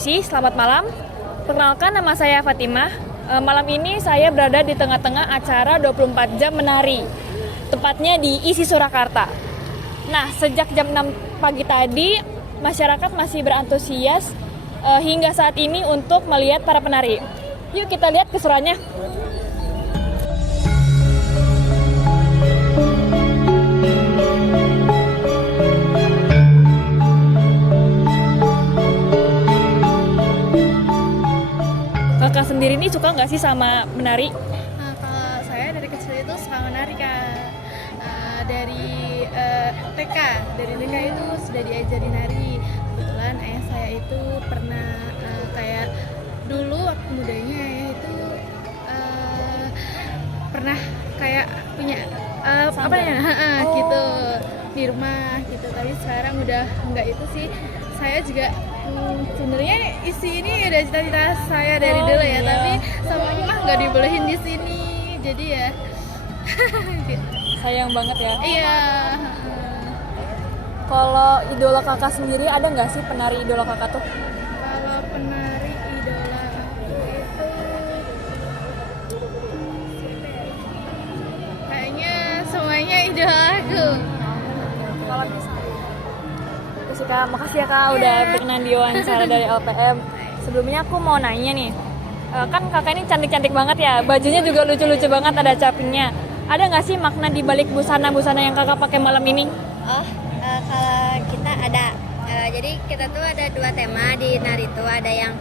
Puisi, selamat malam. Perkenalkan, nama saya Fatimah. Malam ini saya berada di tengah-tengah acara 24 jam menari, tepatnya di ISI Surakarta. Nah, sejak jam 6 pagi tadi, masyarakat masih berantusias hingga saat ini untuk melihat para penari. Yuk kita lihat keseruannya. Kakak sendiri nih suka nggak sih sama menari? Nah, kalau saya dari kecil itu suka menari, Kak. Dari TK itu sudah diajari nari. Kebetulan ayah saya itu pernah kayak dulu waktu mudanya ayah itu pernah kayak punya apa ya gitu di rumah gitu. Tapi sekarang udah enggak itu sih. Saya juga sebenarnya isi ini udah cita-cita saya dari dulu ya, tapi sama mama nggak dibolehin di sini, jadi ya gitu. Sayang banget ya. Iya. Kalau idola kakak sendiri ada nggak sih penari idola kakak tuh? Kalau penari idola aku itu kayaknya semuanya idola aku. Kalau bisa. Kak, makasih ya Kak udah berkenan di wawancara dari LPM. Sebelumnya aku mau nanya nih, kan kakak ini cantik-cantik banget ya, bajunya juga lucu-lucu banget, ada capingnya. Ada nggak sih makna di balik busana-busana yang kakak pakai malam ini? Kalau kita ada, jadi kita tuh ada dua tema di nari itu. Ada yang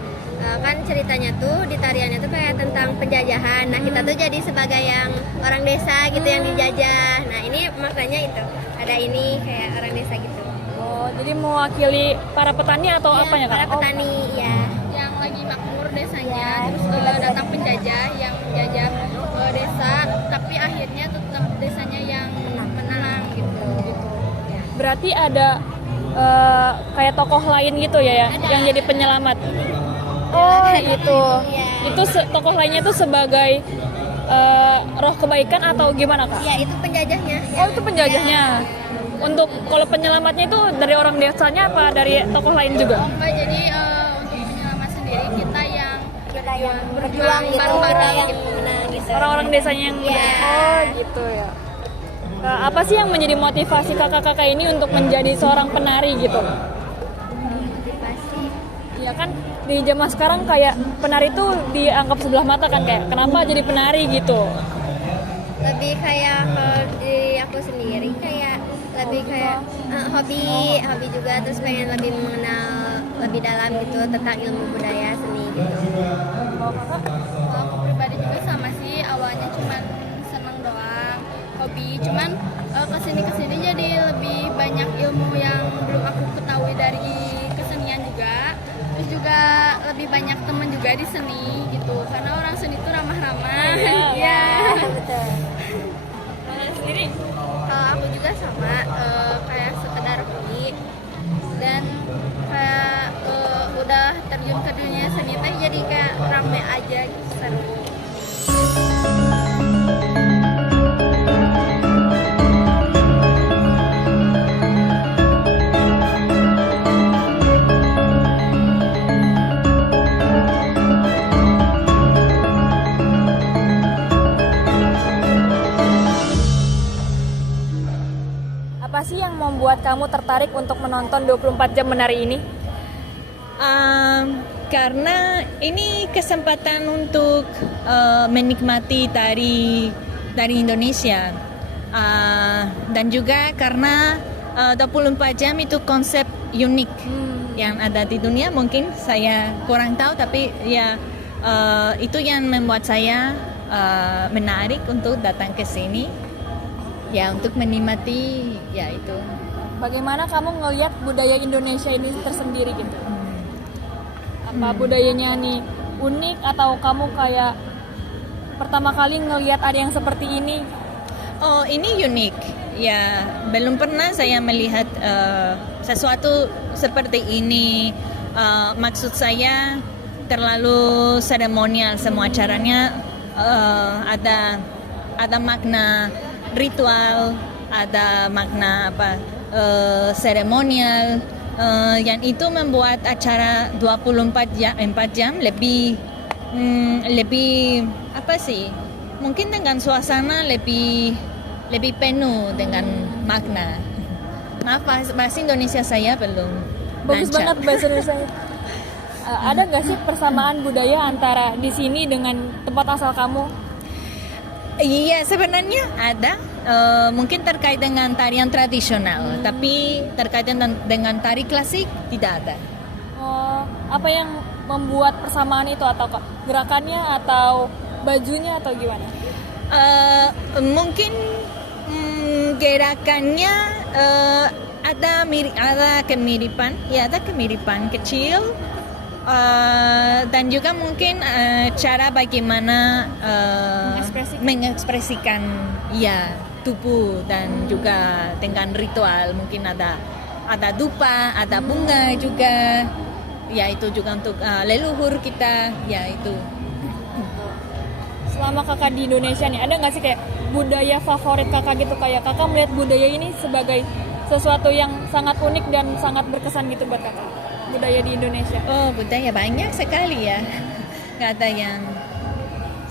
kan ceritanya tuh di tariannya tuh kayak tentang penjajahan. Nah kita tuh jadi sebagai yang orang desa gitu yang dijajah. Nah ini maknanya itu, ada ini kayak orang desa gitu. Oh, jadi mewakili para petani atau Ya, apanya Kak? para petani ya. Yang lagi makmur desanya, terus datang penjajah yang menjajah desa, tapi akhirnya tetap desanya yang menang gitu. Berarti ada kayak tokoh lain gitu ya, yang jadi penyelamat. Oh itu, itu tokoh lainnya tuh sebagai roh kebaikan atau gimana Kak? Ya itu penjajahnya. Oh itu penjajahnya. Untuk kalau penyelamatnya itu dari orang desanya apa dari tokoh lain juga? Enggak, jadi untuk penyelamat sendiri kita yang Berjuang gitu, bareng-bareng yang gitu. menang gitu. Orang-orang desanya yang oh gitu ya. Nah, apa sih yang menjadi motivasi kakak-kakak ini untuk menjadi seorang penari gitu? Motivasi. Ya kan di zaman sekarang kayak penari itu dianggap sebelah mata kan, kayak kenapa jadi penari gitu? Lebih kayak kalau di aku sendiri kayak lebih kayak hobi juga, terus pengen lebih mengenal lebih dalam gitu tentang ilmu budaya seni gitu. Kalau kakak? Kalau aku pribadi juga sama sih, awalnya cuman seneng doang, hobi, cuman kesini jadi lebih banyak ilmu yang belum aku ketahui dari kesenian juga, terus juga lebih banyak teman juga di seni gitu, karena orang seni itu ramah-ramah. Iya. Betul. Kakak sendiri? Kalau aku juga sama, kayak sekedar hobi dan kayak udah terjun ke dunia seni teh jadi kayak rame aja gitu, seru. Apa sih yang membuat kamu tertarik untuk menonton 24 jam menari ini? Karena ini kesempatan untuk menikmati tari Indonesia, dan juga karena 24 jam itu konsep unik yang ada di dunia. Mungkin saya kurang tahu, tapi ya itu yang membuat saya menarik untuk datang ke sini, ya untuk menikmati ya itu. Bagaimana kamu ngelihat budaya Indonesia ini tersendiri gitu? Apa budayanya nih unik atau kamu kayak pertama kali ngelihat ada yang seperti ini? Oh, ini unik. Ya, belum pernah saya melihat sesuatu seperti ini. Maksud saya terlalu seremonial semua caranya, ada makna ritual, ada makna seremonial, yang itu membuat acara 4 jam lebih lebih apa sih? Mungkin dengan suasana lebih penuh dengan makna. Maaf, bahasa Indonesia saya belum Bagus lancar. banget bahasa Indonesia. Ada nggak sih persamaan budaya antara di sini dengan tempat asal kamu? Iya, sebenarnya ada. Mungkin terkait dengan tarian tradisional, tapi terkait dengan tari klasik tidak ada. Apa yang membuat persamaan itu, atau gerakannya atau bajunya atau gimana? Mungkin gerakannya ada kemiripan, ya ada kemiripan kecil. Dan juga mungkin cara bagaimana mengekspresikan ya tubuh, dan juga dengan ritual, mungkin ada dupa, ada bunga juga, ya itu juga untuk leluhur kita, ya itu. Selama kakak di Indonesia nih, ada nggak sih kayak budaya favorit kakak gitu, kayak kakak melihat budaya ini sebagai sesuatu yang sangat unik dan sangat berkesan gitu buat kakak, budaya di Indonesia? Oh, budaya banyak sekali ya. Nggak ada yang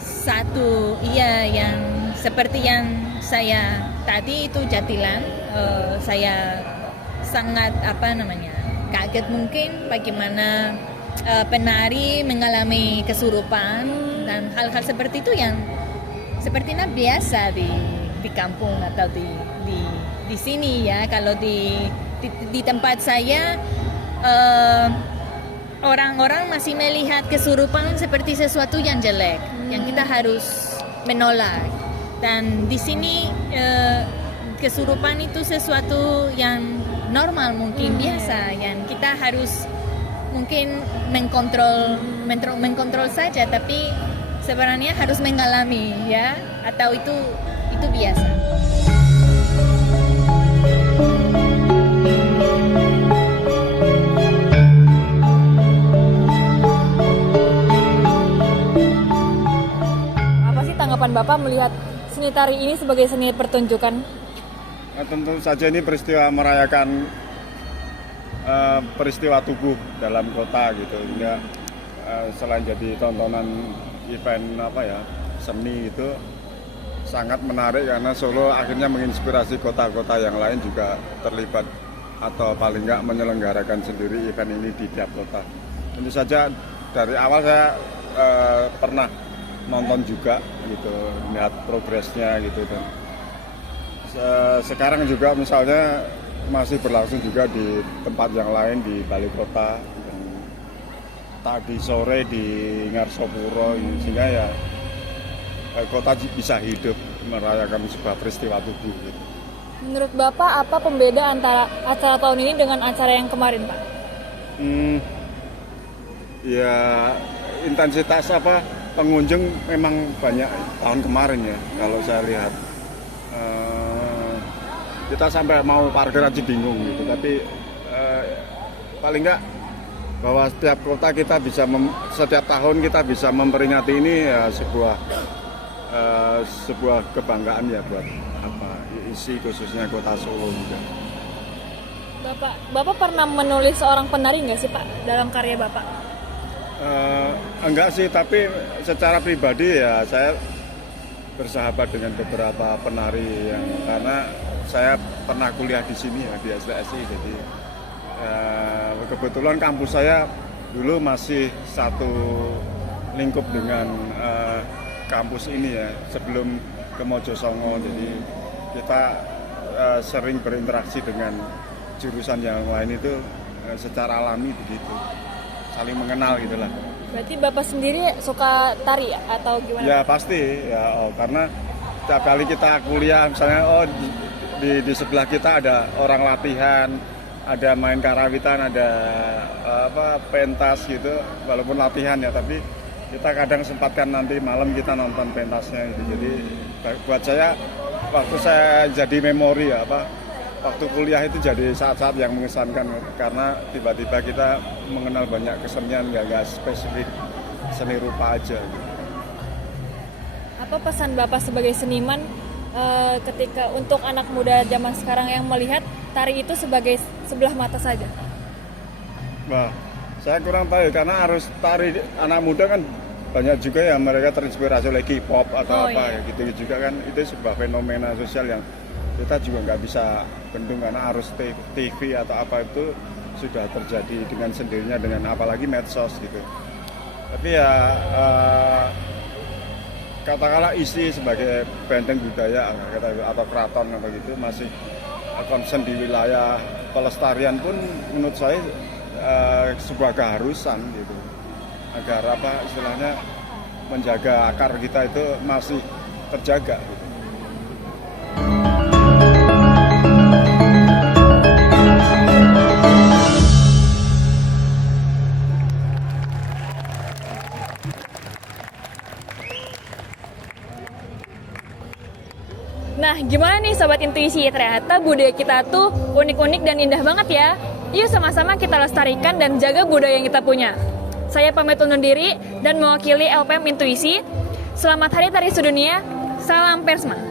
satu. Iya, yang seperti yang saya tadi itu Jatilan, saya sangat kaget mungkin bagaimana penari mengalami kesurupan dan hal-hal seperti itu yang sepertinya biasa di kampung atau di sini ya. Kalau di tempat saya orang-orang masih melihat kesurupan seperti sesuatu yang jelek, yang kita harus menolak. Dan di sini kesurupan itu sesuatu yang normal, mungkin biasa, yang kita harus mungkin mengkontrol saja, tapi sebenarnya harus mengalami ya, atau itu biasa. Apa sih tanggapan Bapak melihat seni tari ini sebagai seni pertunjukan? Tentu saja ini peristiwa merayakan peristiwa tubuh dalam kota gitu, hingga selain jadi tontonan event seni itu sangat menarik, karena Solo akhirnya menginspirasi kota-kota yang lain juga terlibat atau paling nggak menyelenggarakan sendiri event ini di tiap kota. Tentu saja dari awal saya pernah nonton juga gitu, lihat progresnya gitu, dan sekarang juga misalnya masih berlangsung juga di tempat yang lain di balik kota, dan tadi sore di Ngarsopuro, sehingga ya kota bisa hidup merayakan sebuah peristiwa tubuh gitu. Menurut Bapak apa pembeda antara acara tahun ini dengan acara yang kemarin, Pak? Ya intensitas pengunjung memang banyak tahun kemarin ya, kalau saya lihat. Kita sampai mau parkir aja bingung gitu, tapi paling nggak bahwa setiap kota kita bisa setiap tahun kita bisa memperingati ini ya, sebuah kebanggaan ya buat isi khususnya kota Solo juga. Bapak pernah menulis seorang penari nggak sih, Pak, dalam karya Bapak? Enggak sih, tapi secara pribadi ya saya bersahabat dengan beberapa penari yang, karena saya pernah kuliah di sini ya, di STSI, jadi kebetulan kampus saya dulu masih satu lingkup dengan kampus ini ya, sebelum ke Mojosongo, jadi kita sering berinteraksi dengan jurusan yang lain itu secara alami begitu, saling mengenal gitulah. Berarti Bapak sendiri suka tari ya, atau gimana? Ya pasti ya, karena setiap kali kita kuliah misalnya di sebelah kita ada orang latihan, ada main karawitan, ada pentas gitu, walaupun latihan ya, tapi kita kadang sempatkan nanti malam kita nonton pentasnya gitu. Jadi buat saya waktu saya jadi memori waktu kuliah itu jadi saat-saat yang mengesankan, karena tiba-tiba kita mengenal banyak kesenian, nggak spesifik seni rupa aja gitu. Apa pesan Bapak sebagai seniman ketika untuk anak muda zaman sekarang yang melihat tari itu sebagai sebelah mata saja? Wah, saya kurang tahu ya, karena harus tari anak muda kan banyak juga ya mereka terinspirasi oleh K-pop atau Oh, apa iya. ya gitu juga kan, itu sebuah fenomena sosial yang kita juga nggak bisa bendung karena harus TV atau apa itu sudah terjadi dengan sendirinya dengan apalagi medsos gitu. Tapi ya katakanlah isi sebagai benteng budaya atau keraton apa gitu masih concern di wilayah pelestarian pun menurut saya sebuah keharusan gitu, agar apa istilahnya menjaga akar kita itu masih terjaga gitu. Nah, gimana nih Sobat Intuisi? Ternyata budaya kita tuh unik-unik dan indah banget ya. Yuk sama-sama kita lestarikan dan jaga budaya yang kita punya. Saya pamit undur diri dan mewakili LPM Intuisi. Selamat Hari Tari Sedunia. Salam Persma.